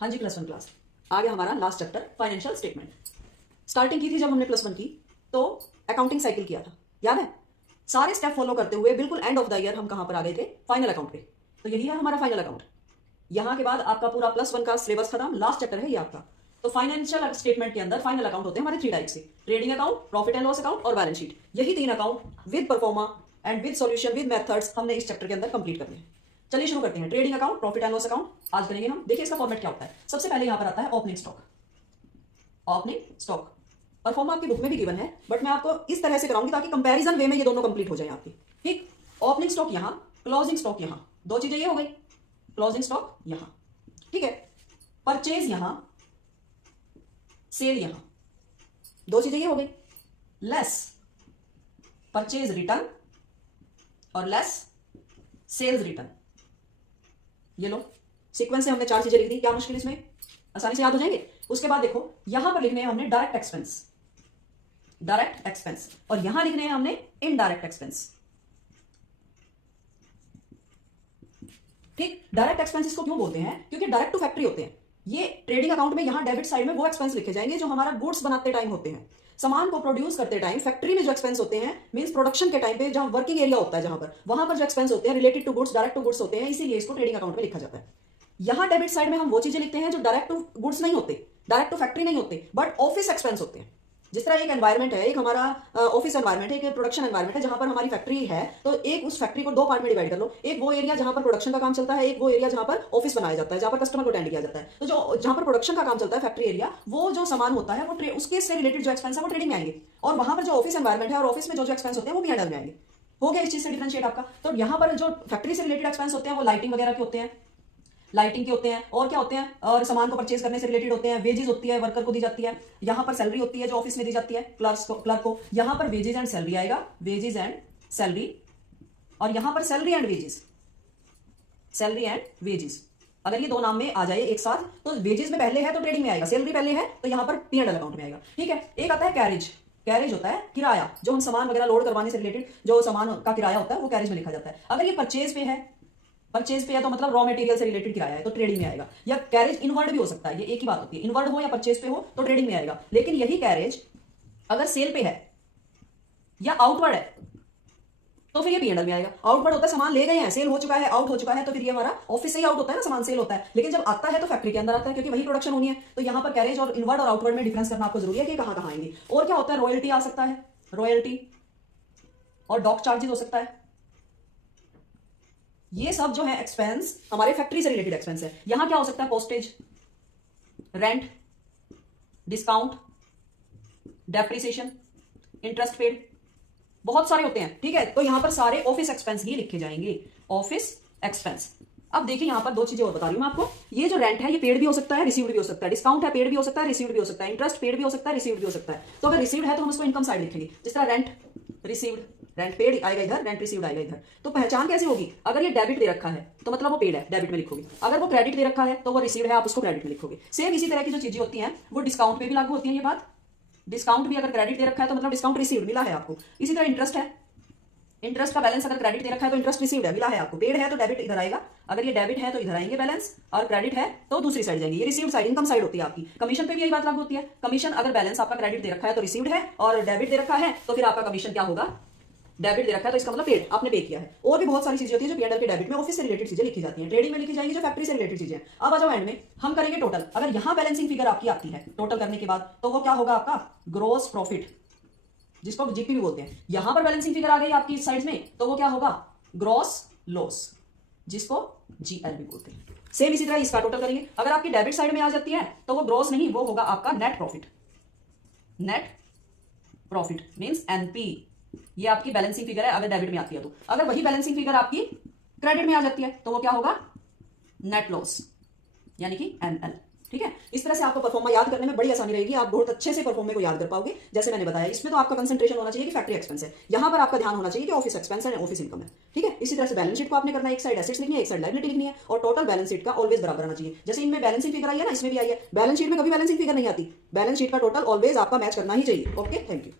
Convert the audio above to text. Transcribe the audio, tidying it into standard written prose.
हाँ जी, +1 क्लास आ गया हमारा last chapter financial statement. Starting की थी जब हमने +1 की तो अकाउंटिंग साइकिल किया था, याद है? सारे स्टेप फॉलो करते हुए बिल्कुल एंड ऑफ द ईयर हम कहां पर आ गए थे? फाइनल अकाउंट पे। तो यही है हमारा फाइनल अकाउंट। यहां के बाद आपका पूरा +1 का सिलेबस खत्म, लास्ट चैप्टर है ये आपका। तो फाइनेंशियल स्टेटमेंट के अंदर फाइनल अकाउंट होते हैं हमारे 3 टाइप से: trading account, profit and loss account और बैलेंस शीट। यही 3 account with pro forma and with solution with methods हमने इस चैप्टर के अंदर कंप्लीट करने हैं। चलिए शुरू करते हैं। Trading account, profit and loss account आज करेंगे हम। देखिए इसका फॉर्मेट क्या होता है। सबसे पहले यहां पर आता है opening stock. Opening stock pro forma आपकी बुक में भी गिवन है, बट मैं आपको इस तरह से कराऊंगी ताकि कंपैरिजन वे में ये दोनों कंप्लीट हो जाए आपकी। ठीक, ओपनिंग स्टॉक यहां, क्लोजिंग स्टॉक यहां, दो चीजें ये हो गई। क्लोजिंग स्टॉक यहां, ठीक है। परचेज यहां, सेल यहां, दो चीजें ये हो गई। लेस परचेज रिटर्न और लेस सेल्स रिटर्न। ये लो, सीक्वेंस से हमने 4 चीजें लिख दी। क्या मुश्किल इसमें, आसानी से याद हो जाएंगे। उसके बाद देखो यहां पर लिखने हैं हमने डायरेक्ट एक्सपेंस, डायरेक्ट एक्सपेंस, और यहां लिखने हैं हमने इनडायरेक्ट एक्सपेंस। ठीक, डायरेक्ट एक्सपेंस इसको क्यों बोलते हैं? क्योंकि डायरेक्ट टू फैक्ट्री होते हैं। ये ट्रेडिंग अकाउंट में यहां डेबिट साइड में वो एक्सपेंस लिखे जाएंगे जो हमारा गुड्स बनाते टाइम होते हैं। सामान को प्रोड्यूस करते टाइम फैक्ट्री में जो एक्सपेंस होते हैं, मींस प्रोडक्शन के टाइम पे जहां वर्किंग एरिया होता है, जहां पर वहां पर जो एक्सपेंस होते हैं related to goods, direct to goods होते हैं, इसीलिए इसको ट्रेडिंग अकाउंट में लिखा जाता है। यहां डेबिट साइड में हम वो चीजें लिखते हैं जो डायरेक्ट टू गुड्स नहीं होते, डायरेक्ट टू फैक्ट्री नहीं होते, बट ऑफिस एक्सपेंस होते हैं। जिस तरह एक एनवायरमेंट है, एक हमारा ऑफिस एनवायरमेंट है, एक प्रोडक्शन एनवायरमेंट है, जहां पर हमारी फैक्ट्री है, तो एक उस फैक्ट्री को 2 पार्ट में डिवाइड कर लो। एक वो एरिया जहां पर प्रोडक्शन का काम चलता है, एक वो एरिया जहां पर ऑफिस बनाया जाता है, जहां पर कस्टमर को अटेंड किया जाता है। तो जो जहां पर प्रोडक्शन का काम चलता है, फैक्ट्री एरिया, वो जो सामान होता है वो उसके से रिलेटेड जो एक्सपेंस है वो ट्रेडिंग में आएंगे, और वहां पर जो ऑफिस एनवायरमेंट है और ऑफिस में जो एक्सपेंस होते हैं वो P&L में आएंगे। हो गया इस चीज से डिफरेंशिएट आपका। तो यहां पर जो फैक्ट्री से रिलेटेड एक्सपेंस होते हैं वो लाइटिंग वगैरह के होते हैं, लाइटिंग के होते हैं, और क्या होते हैं, और सामान को परचेज करने से रिलेटेड होते हैं। वेजेस होती है, वर्कर को दी जाती है। यहां पर सैलरी होती है जो ऑफिस में दी जाती है क्लर्क को। यहां पर वेजेस एंड सैलरी आएगा, वेजेस एंड सैलरी, और यहां पर salary and wages, salary and wages. अगर ये 2 नाम में आ जाए एक साथ, तो वेजेस में पहले है तो ट्रेडिंग में आएगा, सैलरी पहले है तो यहां पर P&L अकाउंट में आएगा। ठीक है। एक आता है कैरेज। कैरेज होता है किराया, जो हम सामान वगैरह लोड करवाने से रिलेटेड जो सामान का किराया होता है वो कैरेज में लिखा जाता है। अगर ये परचेज पे है, परचेज पे है तो मतलब रॉ मटेरियल से रिलेटेड किराया है तो ट्रेडिंग में आएगा। या कैरेज इनवर्ड भी हो सकता है, ये एक ही बात होती है, इनवर्ड हो या परचेज पे हो तो ट्रेडिंग में आएगा। लेकिन यही कैरेज अगर सेल पे है या आउटवर्ड है तो फिर ये P&L में आएगा। आउटवर्ड होता है सामान ले गए हैं, सेल हो चुका है, आउट हो चुका है, तो फिर ये हमारा ऑफिस से ही आउट होता है ना, सामान सेल होता है। लेकिन जब आता है तो फैक्ट्री के अंदर आता है, क्योंकि वही प्रोडक्शन होनी है। तो यहां पर कैरेज और इनवर्ड और आउटवर्ड में डिफरेंस करना आपको जरूरी है कि कहां कहां आएंगे। और क्या होता है, रॉयल्टी आ सकता है, रॉयल्टी और डॉक चार्जेस हो सकता है। ये सब जो है एक्सपेंस हमारे फैक्ट्री से रिलेटेड एक्सपेंस है। यहां क्या हो सकता है, postage, rent, discount, depreciation, interest paid, बहुत सारे होते हैं। ठीक है। तो यहां पर सारे ऑफिस एक्सपेंस ही लिखे जाएंगे, ऑफिस एक्सपेंस। अब देखिए यहां पर 2 चीजें और बता रही हूं मैं आपको। ये जो रेंट है ये पेड भी हो सकता है, रिसीव्ड भी हो सकता है। डिस्काउंट है, पेड भी हो सकता है, रिसीव्ड भी हो सकता है। इंटरेस्ट पेड भी हो सकता है, रिसीव्ड भी हो सकता है। तो अगर रिसीव्ड है तो हम उसको इनकम साइड लिखेंगे, जिस तरह रेंट रिसीव्ड, रेंट पेड आएगा इधर, रेंट रिसीव्ड आएगा इधर। तो पहचान कैसे होगी? अगर ये डेबिट दे रखा है तो मतलब वो पेड है, डेबिट में लिखोगे। अगर वो क्रेडिट दे रखा है तो वो रिसीव्ड है, आप उसको क्रेडिट में लिखोगे। सेम इसी तरह की जो चीजें होती हैं वो डिस्काउंट पे भी लागू होती है ये बात। डिस्काउंट भी अगर क्रेडिट दे रखा है तो मतलब डिस्काउंट रिसीव्ड मिला है आपको। इसी तरह इंटरेस्ट है, इंटरेस्ट का बैलेंस अगर क्रेडिट दे रखा है तो इंटरेस्ट रिसीव्ड है, मिला है आपको। पेड है तो डेबिट इधर आएगा, अगर ये डेबिट है तो इधर आएंगे बैलेंस, और क्रेडिट है तो दूसरी साइड जाएंगे। ये रिसीव्ड साइड, इनकम साइड होती है आपकी। कमीशन पे भी यही बात लागू होती है। कमीशन अगर बैलेंस आपका क्रेडिट दे रखा है तो रिसीव्ड है, और डेबिट दे रखा है तो फिर आपका कमीशन क्या होगा, डेबिट दे रखा है तो इसका मतलब पेड, आपने पे किया है। और भी बहुत सारी चीजें होती है जो P&L के डेबिट में ऑफिस से रिलेटेड चीजें लिखी जाती हैं, ट्रेडिंग में लिखी जाएगी जो फैक्ट्री से रिलेटेड चीजें। अब आ जाओ एंड में, हम करेंगे टोटल। अगर यहां बैलेंसिंग फिगर आपकी आती है टोटल करने के बाद, तो वो क्या होगा आपका ग्रोस प्रॉफिट, जिसको जीपी भी बोलते हैं। यहां पर बैलेंसिंग फिगर आ गई आपकी इस साइड में, तो वो क्या होगा ग्रॉस लॉस, जिसको GL भी बोलते हैं। सेम इसी तरह इसका टोटल करेंगे। अगर आपकी डेबिट साइड में आ जाती है तो वो ग्रॉस नहीं, वो होगा आपका net profit. Net profit means NP। ये आपकी बैलेंसिंग फिगर है अगर डेबिट में आती है तो। अगर वही बैलेंसिंग फिगर आपकी क्रेडिट में आ जाती है तो वो क्या होगा नेट लॉस, यानी कि NL। ठीक है। इस तरह से आपको परफॉर्मा याद करने में बड़ी आसानी रहेगी, आप बहुत अच्छे से परफॉर्मे को याद कर पाओगे। जैसे मैंने बताया, इसमें तो आपका कंसंट्रेशन होना चाहिए कि फैक्ट्री एक्सपेंस है, यहां पर आपका ध्यान होना चाहिए कि ऑफिस एक्सपेंस है, ऑफिस इनकम है। ठीक है। इसी तरह से बैलेंस शीट को आपने करना है, एक साइड एसेट्स लिखनी है, एक साइड लायबिलिटी लिखनी है, और टोटल बैलेंस शीट का ऑलवेज बराबर आना चाहिए। जैसे इनमें बैलेंसिंग फिगर आई है ना, इसमें भी आई है। बैलेंस शीट में कभी बैलेंसिंग फिगर नहीं आती, बैलेंस शीट का टोटल ऑलवेज आपका मैच करना ही चाहिए। Okay, thank you.